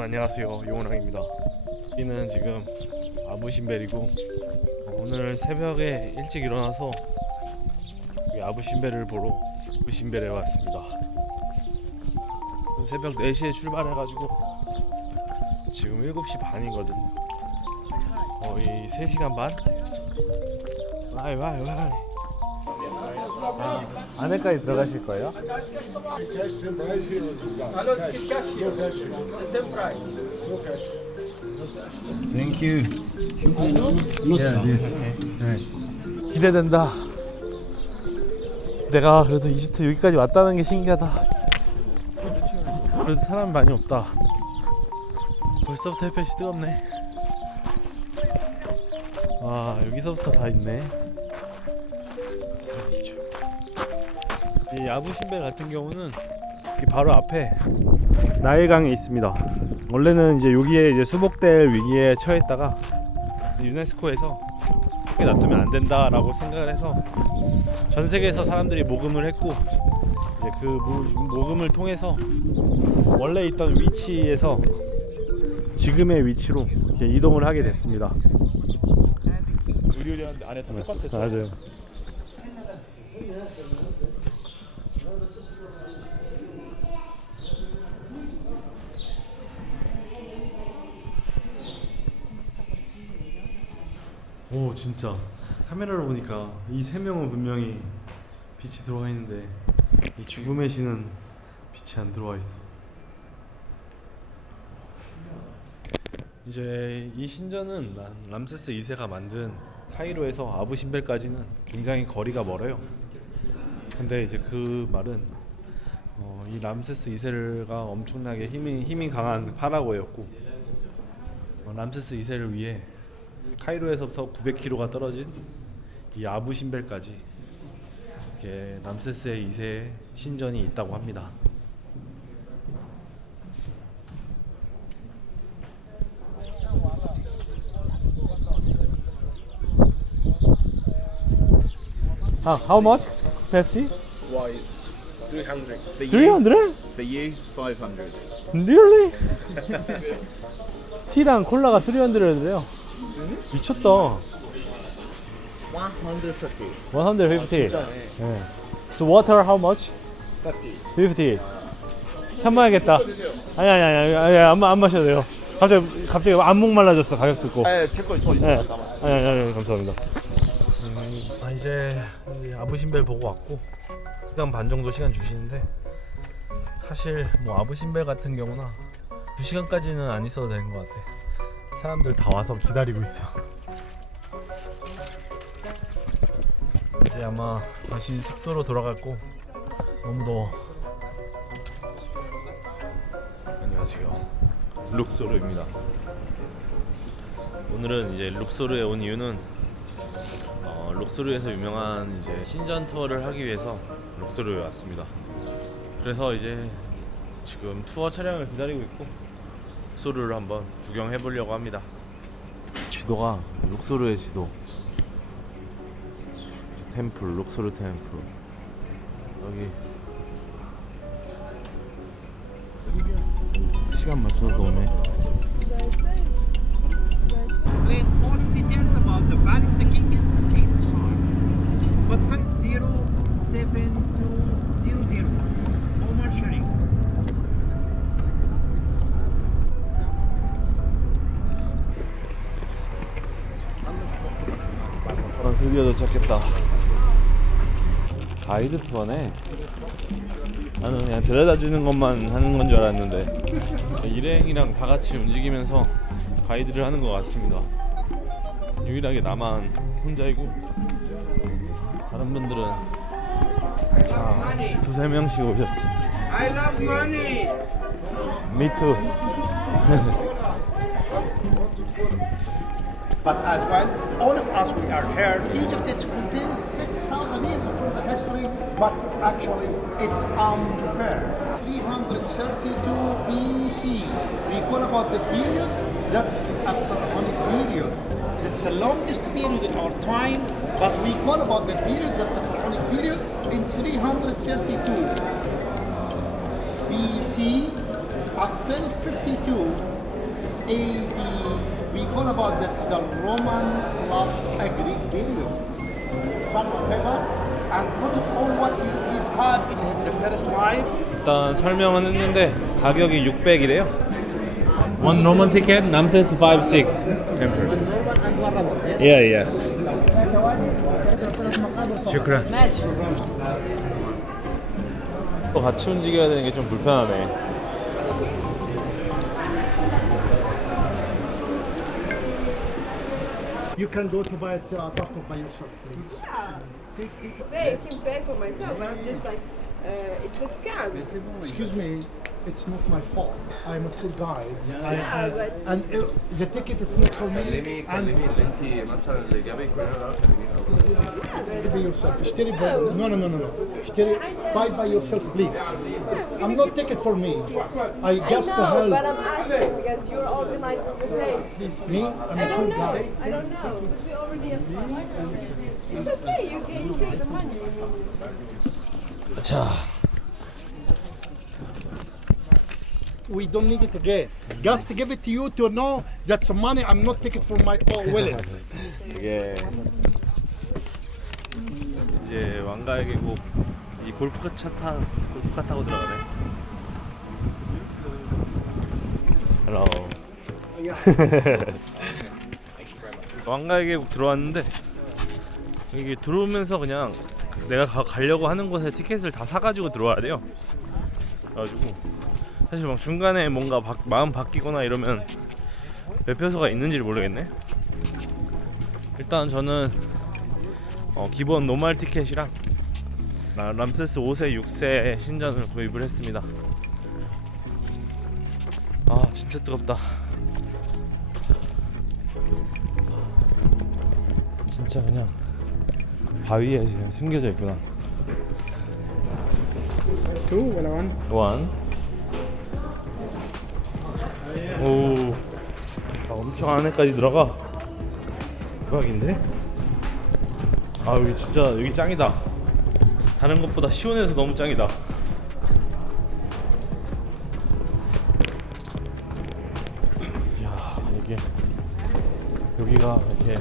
여러분 안녕하세요. 용원왕입니다. 여기는 지금 아부신벨이고 오늘 새벽에 일찍 일어나서 이 아부신벨을 보러 아부신벨에 왔습니다. 새벽 4시에 출발해가지고 지금 7시 반이거든 거의 3시간 반? 와이 와이 와이. 아, 안에까지 들어가실 거예요? 네. 기대된다. 내가 그래도 이집트 여기까지 왔다는 게 신기하다. 그래도 사람 많이 없다. 벌써부터 햇볕이 뜨겁네. 와 여기서부터 다 있네. 이 야부 신벨 같은 경우는 여기 바로 앞에 나일강이 있습니다. 원래는 이제 여기에 이제 수복될 위기에 처했다가 유네스코에서 이렇게 놔두면 안 된다라고 생각을 해서 전 세계에서 사람들이 모금을 했고 이제 그 모- 모금을 통해서 원래 있던 위치에서 지금의 위치로 이동을 하게 됐습니다. 의료원 안에 다 똑같아서 맞아요. 오 진짜 카메라로 보니까 이 세 명은 분명히 빛이 들어와 있는데 이 죽음의 신은 빛이 안 들어와 있어. 이제 이 신전은 람- 람세스 2세가 만든 카이로에서 아부 신벨까지는 굉장히 거리가 멀어요. 근데 이제 그 말은 어, 이 람세스 2세가 엄청나게 힘이 힘이 강한 파라고였고 어, 람세스 2세를 위해 카이로에서부터 900km가 떨어진 이 아부 신벨까지 이렇게 람세스의 2세 신전이 있다고 합니다. How, how much? Pepsi? wise 300 for 300? for you 500 Really? 티랑 콜라가 300래요. 미쳤다. 150 150. 진짜네 네. So water how much? 50 50. 참아야겠다. 아니 아니 아니 아니 안, 마- 안 마셔도 돼요. 갑자기 갑자기 안 목 말라졌어 가격 듣고. 에 태권이 더 네. 있어 아니 아니 아니 감사합니다. 아 이제 이 아부신벨 보고 왔고 시간 반 정도 시간 주시는데 사실 뭐 아부신벨 같은 경우나 두 시간까지는 안 있어도 되는 것 같아. 사람들 다 와서 기다리고 있어. 이제 아마 다시 숙소로 돌아갔고 너무 더워. 안녕하세요. 룩소르입니다. 오늘은 이제 룩소르에 온 이유는 어, 룩소르에서 유명한 이제 신전 투어를 하기 위해서 룩소르에 왔습니다. 그래서 이제 지금 투어 차량을 기다리고 있고 룩소르를 한번 구경해 보려고 합니다. 지도가 룩소르의 지도. 템플, 룩소르 템플. 여기 시간 맞춰서 오네. explain all the details about the Valley of the King is inside. But fact 07200 Omar 드디어 도착했다. 가이드 투어네. 나는 그냥 데려다 주는 것만 하는 건 줄 알았는데 일행이랑 다 같이 움직이면서 가이드를 하는 것 같습니다. 유일하게 나만 혼자이고 다른 분들은 다 두세 명씩 오셨어. I love money. 미투. But as well, all of us, we are here. Egypt, it contains 6,000 years of the history, but actually it's unfair. 332 BC. We call about the period, that's a pharaonic period. It's the longest period in our time, but we call about the period, that's a pharaonic period, in 332 BC until 52 AD. Call about that's the Roman plus a Greek period. Son whatever, and put it all what you please have in his first life. 일단 설명은 했는데 가격이 600이래요. One Roman ticket, Ramses 5 6 temple. Normal and one Ramses, yes? Yeah, yes. 슈크란. 또 같이 움직여야 되는 게 좀 불편하네. You can go to buy it uh, after by yourself, please. Take, take it. Pay, I can pay for myself. Just like uh, it's a scam. Excuse me, it's not my fault. I'm a tour guide. I, Yeah, I- but- and uh, the ticket is not for me. كلمي And كلمي اللي انت مثلا اللي جابك هنا كلمي be yourself. By, no, no, no, no, no. Buy by yourself, please. I'm not taking for me. I guess I know, the hell. but I'm asking because you're organizing the day. Please, me? I'm I a don't know. I don't know. Because we already have It's okay. You can you take the money. We don't need it again. Just give it to you to know that the money I'm not taking for my own wallet. yeah. 계곡 이 골프차 타 골프카 타고 들어가네. 왕가의 계곡 들어왔는데 이게 들어오면서 그냥 내가 가, 가려고 하는 곳에 티켓을 다 사가지고 들어와야 돼요. 그래가지고 사실 막 중간에 뭔가 바, 마음 바뀌거나 이러면 매표소가 있는지를 모르겠네. 일단 저는 어, 기본 노멀 티켓이랑 라- 람세스 5세 6세 신전을 구입을 했습니다. 아 진짜 뜨겁다. 진짜 그냥 바위에 그냥 숨겨져 있구나. 원. 오. 아, 엄청 안에까지 들어가. 대박인데? 아 여기 진짜 여기 짱이다. 다른 것보다 시원해서 너무 짱이다. 야 이게 여기가 이렇게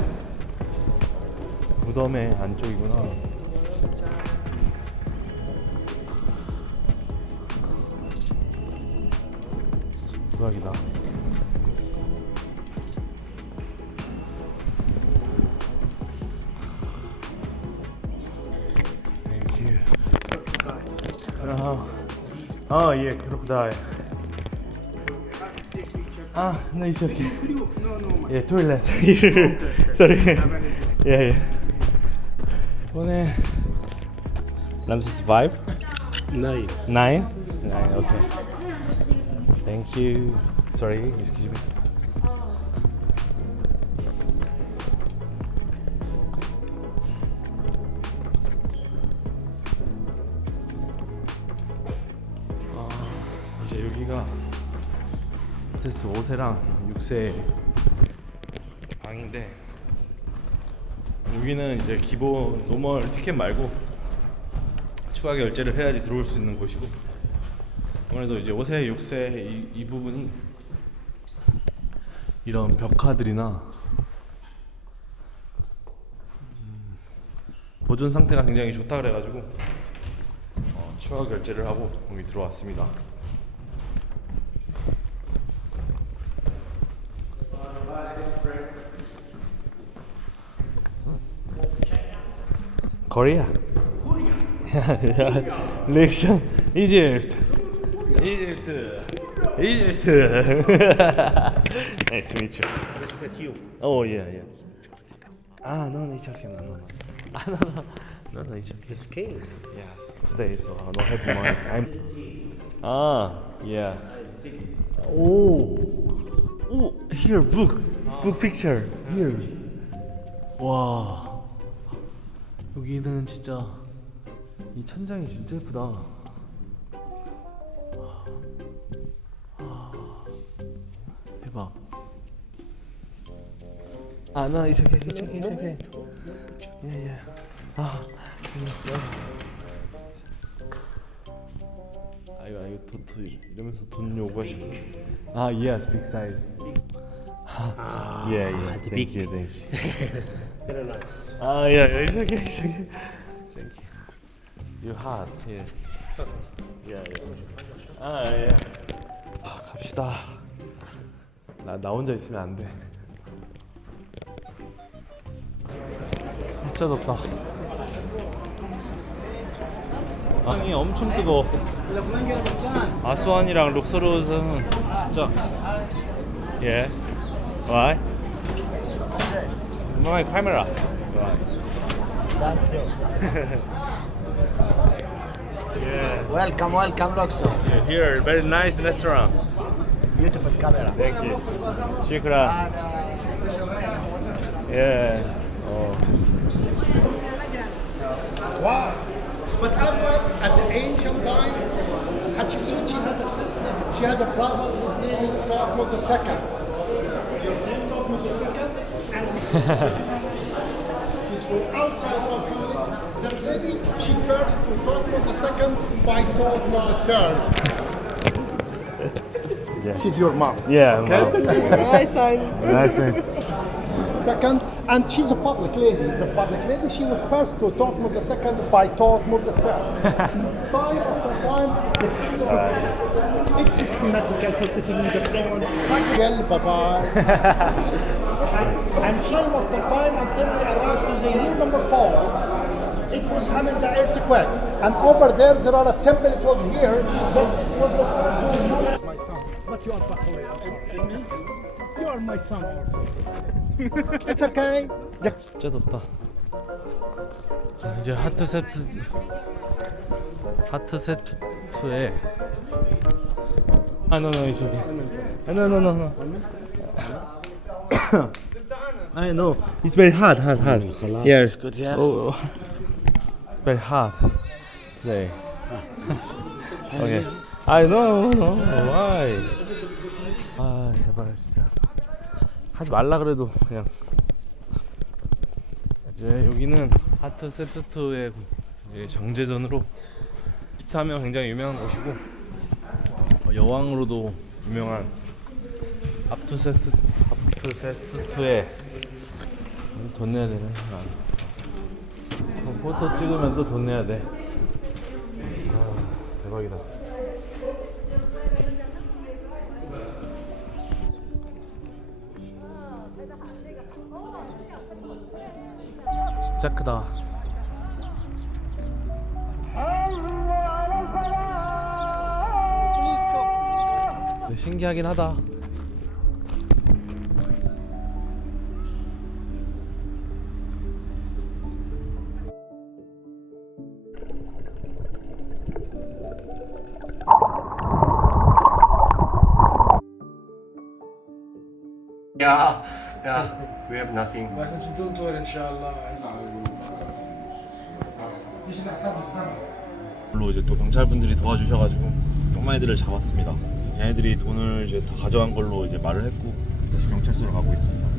무덤의 안쪽이구나. 대박이다. Oh yeah, crocodile. Ah, no, it's okay. Yeah, toilet. Sorry. yeah, yeah. 이번에 Ramses 5? Nine. 9? 9, okay. Thank you. Sorry, excuse me. 테스 5세랑 6세 방인데 여기는 이제 기본 노멀 티켓 말고 추가 결제를 해야지 들어올 수 있는 곳이고 아무래도 이제 5세, 6세 이, 이 부분이 이런 벽화들이나 음, 보존 상태가 굉장히 좋다 그래가지고 어, 추가 결제를 하고 여기 들어왔습니다. Korea. Reaction Egypt. Egypt. Egypt. nice to meet you. Nice to meet you. Oh yeah, yeah. Ah no, no, it's okay. No, no, no. Ah no, no, no, no, it's okay. It's king. Yes, today so I don't have money. I'm. Ah yeah. Oh, oh here book, book picture here. 와 여기는 진짜 이 천장이 진짜 예쁘다. 와. 대박. 아, 나 okay, it's okay. Yeah, yeah. 아, 아 이거 아, 이거 돈, 돈 이러면서 돈 요구하시는. 아, yes, big size. yeah, yeah. the Thank you, thank you. Very nice. Ah, yeah, it's okay, it's okay. Thank you. You hot, yeah. Yeah, yeah. 아, 예. 아, 갑시다. 나, 나 혼자 있으면 안 돼. 진짜 덥다. 땅이 엄청 뜨거워. 아스완이랑 룩소르는 진짜. 예. Why? My camera. Why? yeah. Welcome, welcome, Luxo. yeah. Here, very nice restaurant. Beautiful camera. Thank you. Shukran. Yeah. Oh. Wow. But as well, at the ancient time, Hatshepsut, she had a sister. She has a brother, his name is Thutmose II. She's from outside of Hungary. That lady, she turns to Tokyo the second by Tokyo the third. Yeah. She's your mom. Yeah, okay? my son. Nice Second, and she's a public lady. The public lady, she was first to Tokyo the second by Tokyo the third. time after time, the kingdom uh, it's systematic. I was sitting in the stone. Well, bye bye. and, and some of the time until we arrived to the hill number four, it was Hamid Dair Square. And over there, there are a temple, it was here, but it was My son, but you are Basawi, I'm sorry. You are my son also. it's okay. جذب حتى سبت حتى سبت ايه انا انا انا انا انا I know. It's very hot, hot, hot. Yes. good, yeah. Oh, oh. very hot today. okay. I know, no, why? 아, 제발 진짜 하지 말라 그래도 그냥. 이제 여기는 하트 세프트의 정제전으로 하면 굉장히 유명한 곳이고 어, 여왕으로도 유명한 합투세트 합투세스트에 돈 내야 되네. 아. 어, 포토 찍으면 또 돈 내야 돼. 아, 대박이다. 진짜 크다. 네, 신기하긴 하다. Yeah, yeah, we have nothing. 물로 이제 또 경찰분들이 도와주셔가지고 똥마이들을 잡았습니다. 걔네들이 돈을 이제 다 가져간 걸로 이제 말을 했고 다시 경찰서로 가고 있습니다.